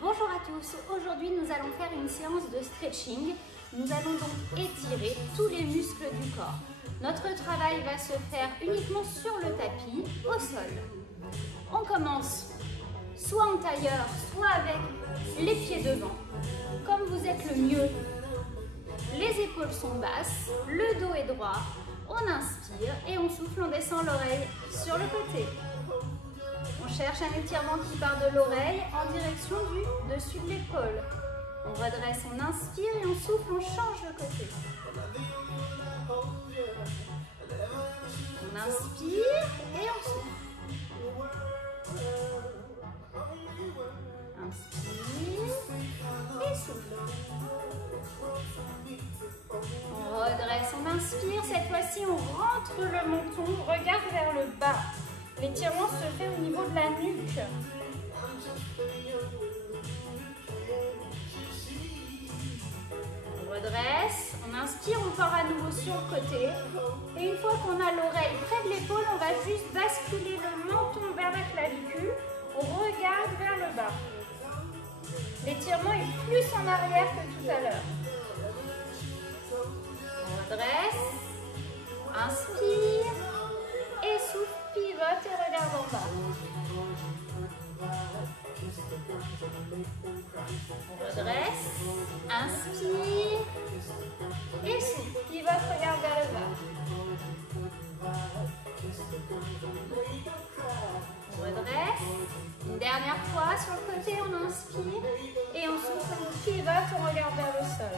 Bonjour à tous, aujourd'hui nous allons faire une séance de stretching. Nous allons donc étirer tous les muscles du corps. Notre travail va se faire uniquement sur le tapis, au sol. On commence soit en tailleur, soit avec les pieds devant, comme vous êtes le mieux. Les épaules sont basses, le dos est droit, on inspire et on souffle, on descend l'oreille sur le côté. On cherche un étirement qui part de l'oreille en direction du dessus de l'épaule. On redresse, on inspire et on souffle, on change de côté. On inspire et on souffle. Inspire et souffle. On redresse, on inspire. Cette fois-ci, on rentre le menton, regarde vers le bas. L'étirement se fait au niveau de la nuque. On redresse, on inspire, on part à nouveau sur le côté. Et une fois qu'on a l'oreille près de l'épaule, on va juste basculer le menton vers la clavicule. On regarde vers le bas. L'étirement est plus en arrière que tout à l'heure. On redresse, inspire et souffle. Pivote et regarde en bas. On redresse, inspire et souffle. Pivote, regarde vers le bas. On redresse. Une dernière fois sur le côté, on inspire et on souffle. On pivote, on regarde vers le sol.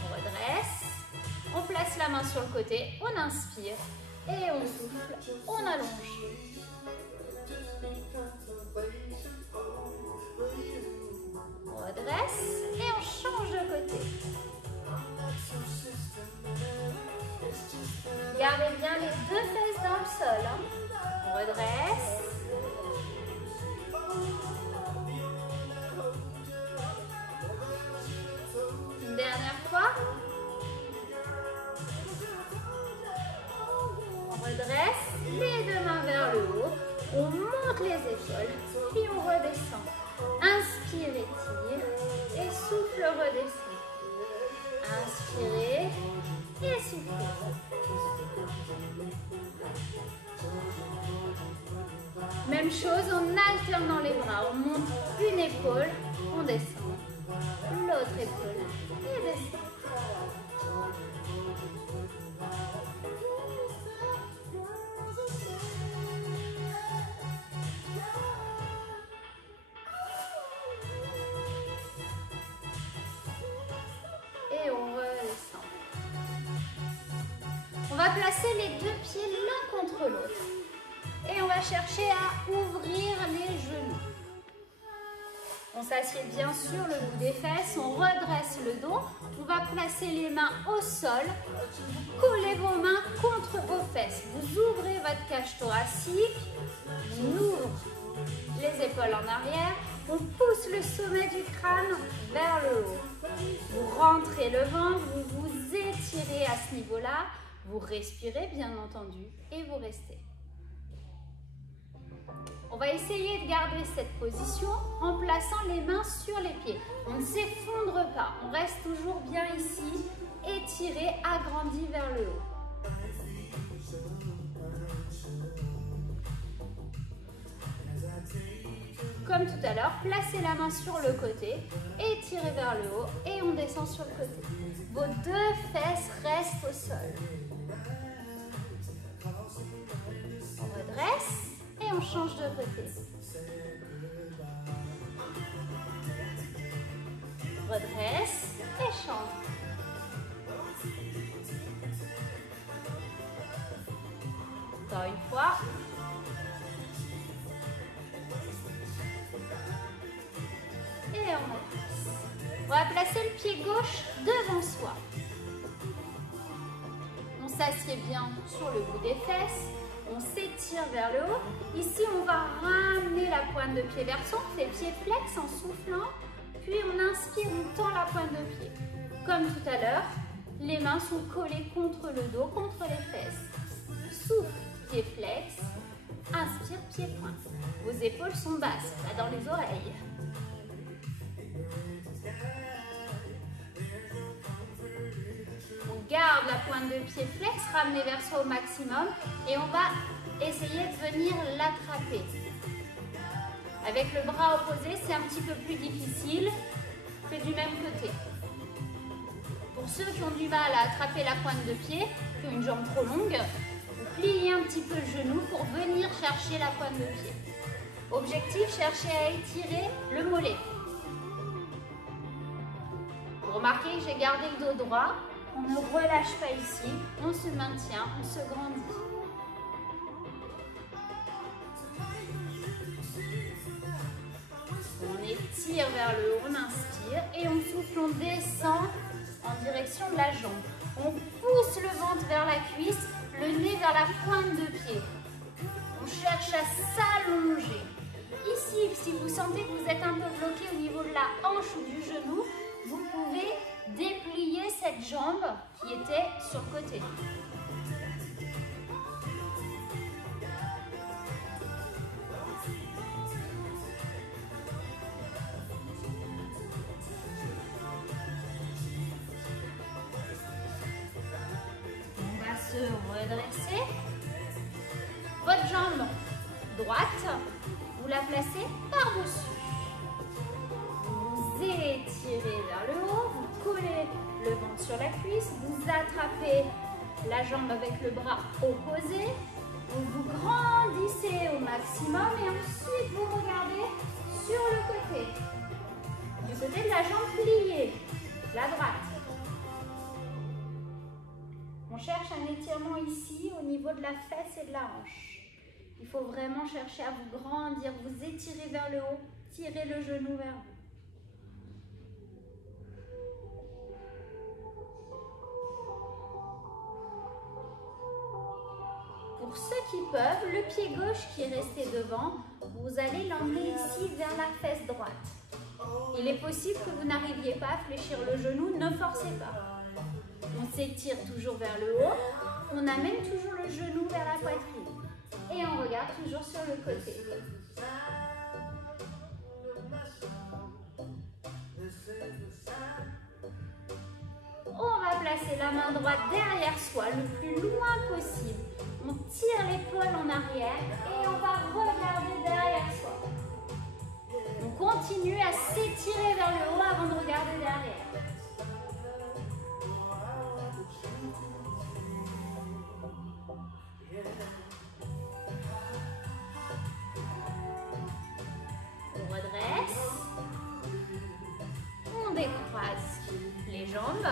On redresse. On place la main sur le côté, on inspire et on souffle, on allonge. On redresse et on change de côté. Gardez bien les deux fesses dans le sol. On redresse. Une dernière fois. On redresse les deux mains vers le haut, on monte les épaules, puis on redescend. Inspire, étire et souffle, redescend. Inspirez et soufflez. Même chose en alternant les bras, on monte une épaule, on descend. L'autre épaule et descend. On va placer les deux pieds l'un contre l'autre et on va chercher à ouvrir les genoux. On s'assied bien sur le bout des fesses, on redresse le dos, on va placer les mains au sol, collez vos mains contre vos fesses, vous ouvrez votre cage thoracique, on ouvre les épaules en arrière, on pousse le sommet du crâne vers le haut. Vous rentrez le ventre, vous vous étirez à ce niveau-là. Vous respirez bien entendu et vous restez. On va essayer de garder cette position en plaçant les mains sur les pieds. On ne s'effondre pas, on reste toujours bien ici, étiré, agrandi vers le haut. Comme tout à l'heure, placez la main sur le côté, étirez vers le haut et on descend sur le côté. Vos deux fesses restent au sol. On redresse et on change de côté. Redresse et change. Encore une fois. Et on redresse. On va placer le pied gauche devant soi. On s'assied bien sur le bout des fesses. On s'étire vers le haut. Ici, on va ramener la pointe de pied vers soi. On fait pied flex en soufflant. Puis on inspire, on tend la pointe de pied. Comme tout à l'heure, les mains sont collées contre le dos, contre les fesses. Souffle, pied flex. Inspire, pied pointe. Vos épaules sont basses, pas dans les oreilles. On garde la pointe de pied flex, ramenée vers soi au maximum et on va essayer de venir l'attraper. Avec le bras opposé, c'est un petit peu plus difficile que du même côté. Pour ceux qui ont du mal à attraper la pointe de pied, qui ont une jambe trop longue, vous pliez un petit peu le genou pour venir chercher la pointe de pied. Objectif, cherchez à étirer le mollet. Vous remarquez que j'ai gardé le dos droit, on ne relâche pas ici, on se maintient, on se grandit. On étire vers le haut, on inspire et on souffle, on descend en direction de la jambe. On pousse le ventre vers la cuisse, le nez vers la pointe de pied. On cherche à s'allonger. Ici, si vous sentez que vous êtes un peu bloqué au niveau de la hanche ou du genou, vous pouvez déplier cette jambe qui était sur le côté. On va se redresser. Votre jambe droite, vous la placez par-dessus. Vous étirez vers le haut, vous collez le ventre sur la cuisse, vous attrapez la jambe avec le bras opposé, vous grandissez au maximum et ensuite vous regardez sur le côté. Du côté de la jambe pliée, la droite. On cherche un étirement ici au niveau de la fesse et de la hanche. Il faut vraiment chercher à vous grandir, vous étirez vers le haut, tirez le genou vers vous. Pour ceux qui peuvent, le pied gauche qui est resté devant, vous allez l'emmener ici vers la fesse droite. Il est possible que vous n'arriviez pas à fléchir le genou, ne forcez pas. On s'étire toujours vers le haut, on amène toujours le genou vers la poitrine. Et on regarde toujours sur le côté. On va placer la main droite derrière soi le plus loin possible. On tire l'épaule en arrière et on va regarder derrière soi. On continue à s'étirer vers le haut avant de regarder derrière. On redresse. On décroise les jambes.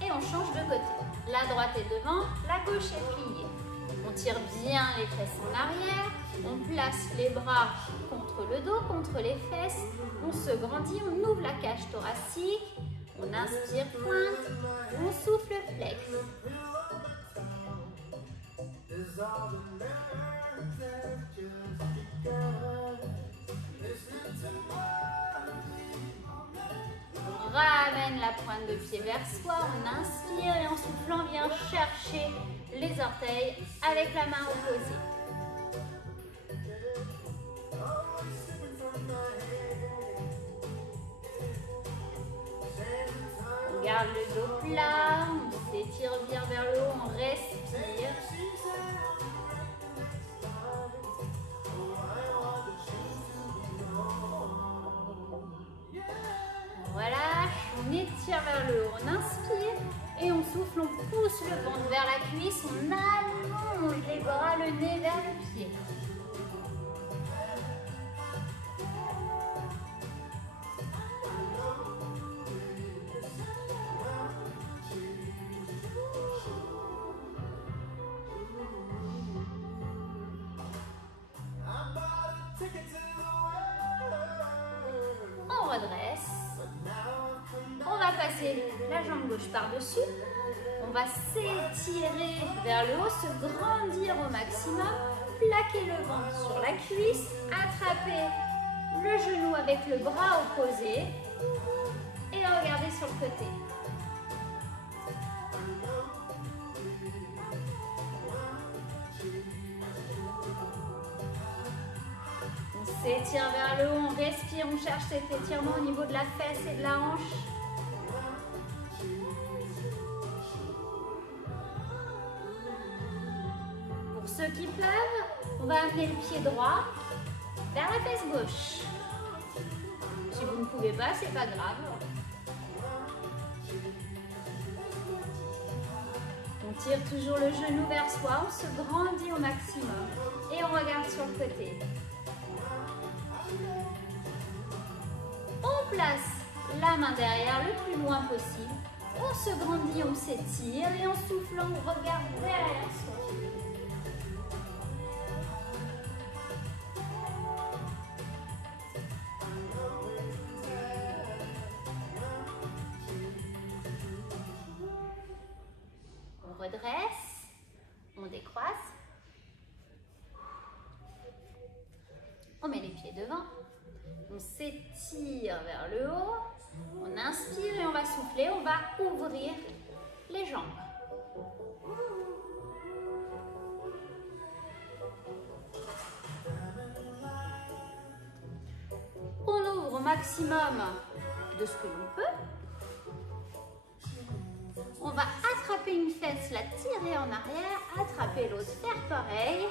Et on change de côté. La droite est devant, la gauche est pliée. On tire bien les fesses en arrière. On place les bras contre le dos, contre les fesses. On se grandit, on ouvre la cage thoracique. On inspire, pointe. On souffle, flex. On ramène la pointe de pied vers soi, on inspire et en soufflant, on vient chercher les orteils avec la main opposée. On garde le dos plat, on s'étire bien vers le haut, on respire. On relâche, on étire vers le haut, on inspire et on souffle, on pousse le ventre vers la cuisse, on allonge les bras, le nez vers le pied. On redresse. On va passer la jambe gauche par-dessus. On va s'étirer vers le haut, se grandir au maximum, plaquer le ventre sur la cuisse, attraper le genou avec le bras opposé et regarder sur le côté. s'étire vers le haut, on respire, on cherche cet étirement au niveau de la fesse et de la hanche. Pour ceux qui peuvent, on va amener le pied droit vers la fesse gauche. Si vous ne pouvez pas, c'est pas grave. On tire toujours le genou vers soi, on se grandit au maximum et on regarde sur le côté. On place la main derrière le plus loin possible. On se grandit, on s'étire et en soufflant, on regarde derrière soi. On redresse, on décroise. On met les pieds devant. On s'étire vers le haut, on inspire et on va souffler, on va ouvrir les jambes. On ouvre au maximum de ce que l'on peut. On va attraper une fesse, la tirer en arrière, attraper l'autre, faire pareil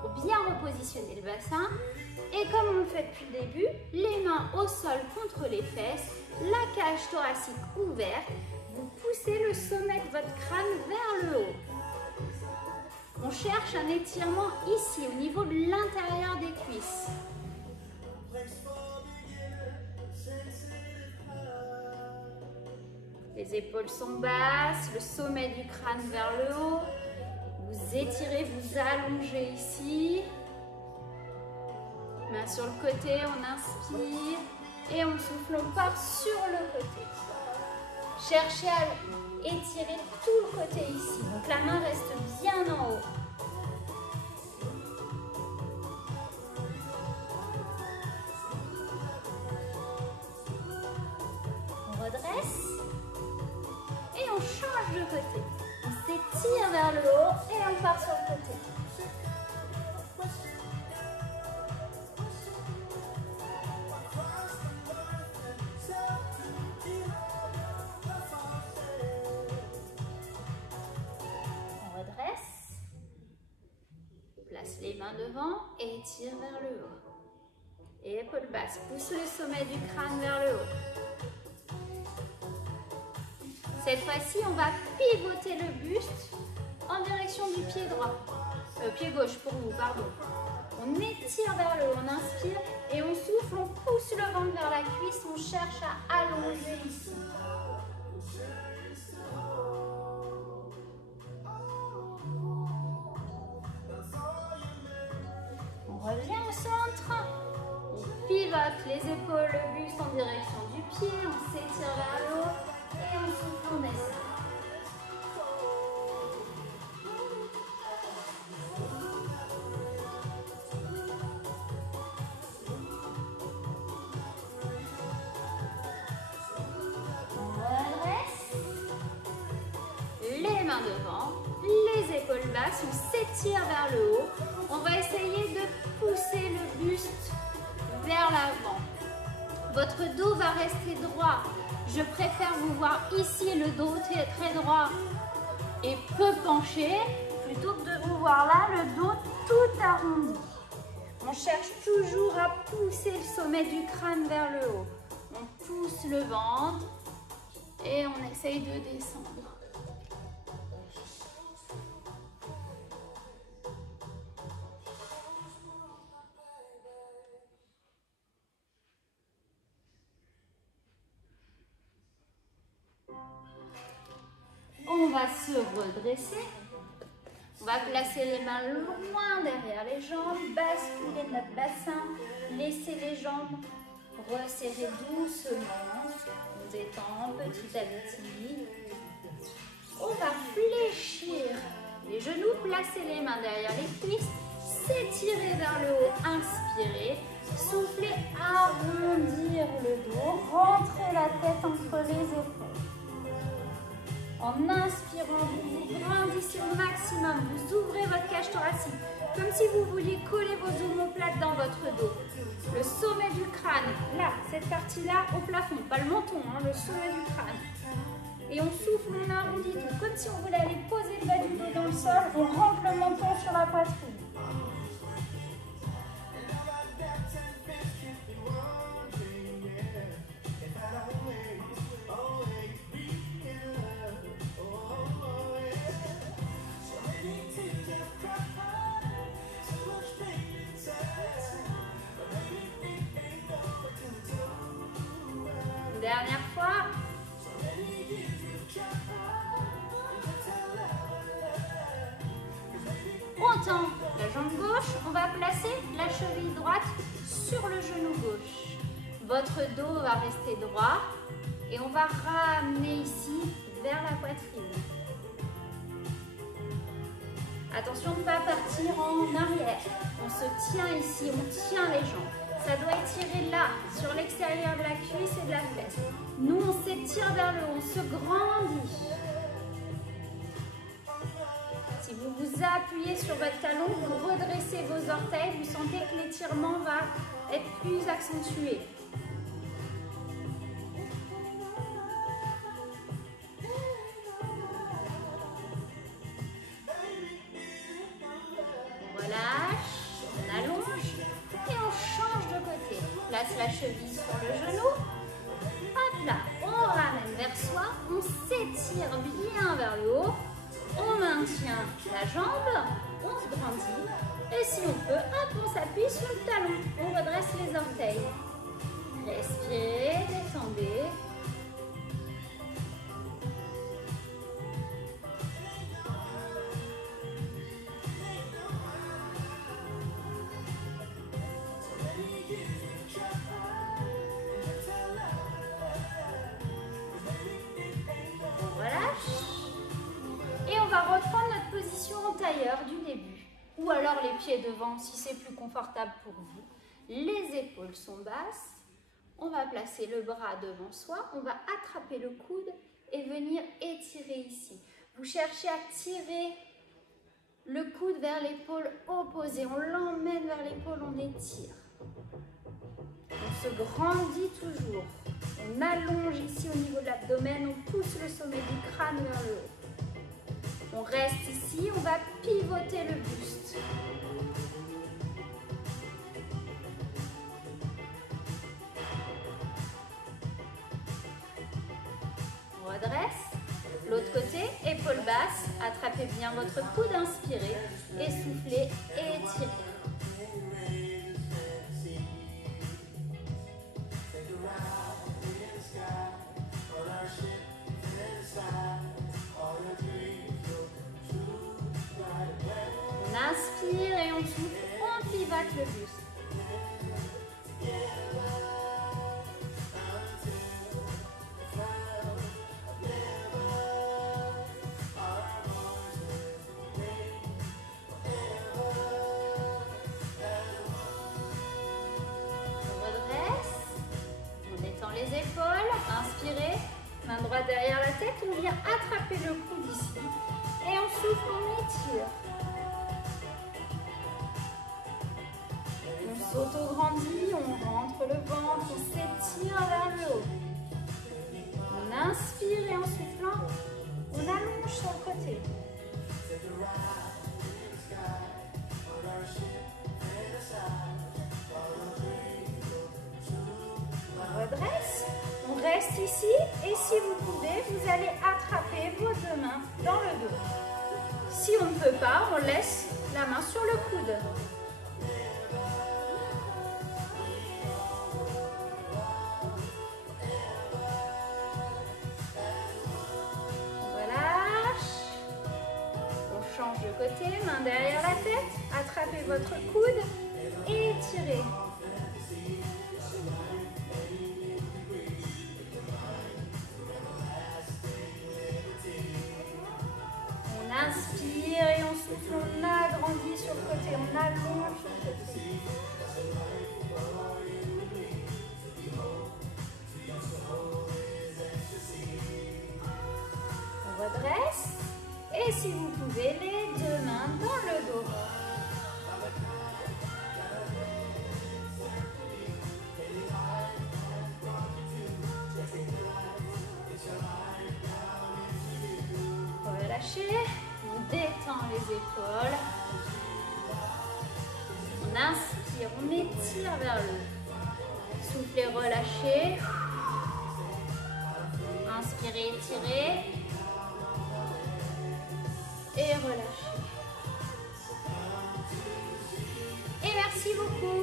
pour bien repositionner le bassin. Et comme on le fait depuis le début, les mains au sol contre les fesses, la cage thoracique ouverte, vous poussez le sommet de votre crâne vers le haut. On cherche un étirement ici, au niveau de l'intérieur des cuisses. Les épaules sont basses, le sommet du crâne vers le haut. Vous étirez, vous allongez ici. Main sur le côté, on inspire et on souffle, on part sur le côté. Cherchez à étirer tout le côté ici. Donc la main reste bien en haut. On redresse et on change de côté. On s'étire vers le haut et on part sur le côté. Place les mains devant et étire vers le haut. Et épaules basses, pousse le sommet du crâne vers le haut. Cette fois-ci, on va pivoter le buste en direction du pied droit. Pied gauche pour vous, pardon. On étire vers le haut, on inspire et on souffle, on pousse le ventre vers la cuisse, on cherche à allonger ici. On revient au centre, on pivote les épaules, le buste en direction du pied, on s'étire vers le haut et on souffle, on descend. On redresse, les mains devant, les épaules basses, on s'étire vers le haut. On va essayer de pousser le buste vers l'avant. Votre dos va rester droit. Je préfère vous voir ici, le dos très droit et peu penché, plutôt que de vous voir là, le dos tout arrondi. On cherche toujours à pousser le sommet du crâne vers le haut. On pousse le ventre et on essaye de descendre. On va se redresser. On va placer les mains loin derrière les jambes, basculer notre bassin, laisser les jambes resserrer doucement. On détend petit à petit. On va fléchir les genoux, placer les mains derrière les cuisses, s'étirer vers le haut, inspirer, souffler, arrondir le dos, rentrer la tête entre les épaules. En inspirant, vous vous grandissez au maximum, vous ouvrez votre votre cage thoracique, comme si vous vouliez coller vos omoplates dans votre dos. Le sommet du crâne, là, cette partie-là au plafond, pas le menton, hein, le sommet du crâne. Et on souffle, on arrondit tout, comme si on voulait aller poser le bas du dos dans le sol, on rentre le menton sur la poitrine. Dernière fois. On tend la jambe gauche, on va placer la cheville droite sur le genou gauche. Votre dos va rester droit et on va ramener ici vers la poitrine. Attention de ne pas partir en arrière. On se tient ici, on tient les jambes. Ça doit étirer là, sur l'extérieur de la cuisse et de la fesse. Nous, on s'étire vers le haut, on se grandit. Si vous vous appuyez sur votre talon, vous redressez vos orteils, vous sentez que l'étirement va être plus accentué. On relâche, on allonge et on change de côté. Place la cheville sur le genou. Hop là, on ramène vers soi, on s'étire bien vers le haut. On maintient la jambe, on se grandit et si on peut, hop, on s'appuie sur le talon, on redresse les orteils. Respirez, détendez. On relâche. Et on va reprendre notre position en tailleur du début. Ou alors les pieds devant si c'est plus confortable pour vous. Les épaules sont basses. On va placer le bras devant soi. On va attraper le coude et venir étirer ici. Vous cherchez à tirer le coude vers l'épaule opposée. On l'emmène vers l'épaule, on étire. On se grandit toujours. On allonge ici au niveau de l'abdomen. On pousse le sommet du crâne vers le haut. On reste ici, on va pivoter le buste. On redresse. L'autre côté, épaules basses. Attrapez bien votre coude, inspirez. Et soufflez, étirez. On inspire et on souffle, on pivote le buste. On redresse, on étend les épaules, inspirez, main droite derrière la tête, on vient attraper le coude ici et on souffle, on étire. On s'auto-grandit, on rentre le ventre, on s'étire vers le haut. On inspire et en soufflant, on allonge sur le côté. On redresse, on reste ici et si vous pouvez, vous allez attraper vos deux mains dans le dos. Si on ne peut pas, on laisse la main sur le coude. De côté, main derrière la tête, attrapez votre coude et étirez. On inspire et on souffle, on agrandit sur le côté, on allonge sur le côté. On redresse et si vous pouvez, les deux mains dans le dos. Relâchez, on détend les épaules. On inspire, on étire vers le haut. Soufflez, relâchez. Inspirez, étirez. Et relâchez. Et merci beaucoup.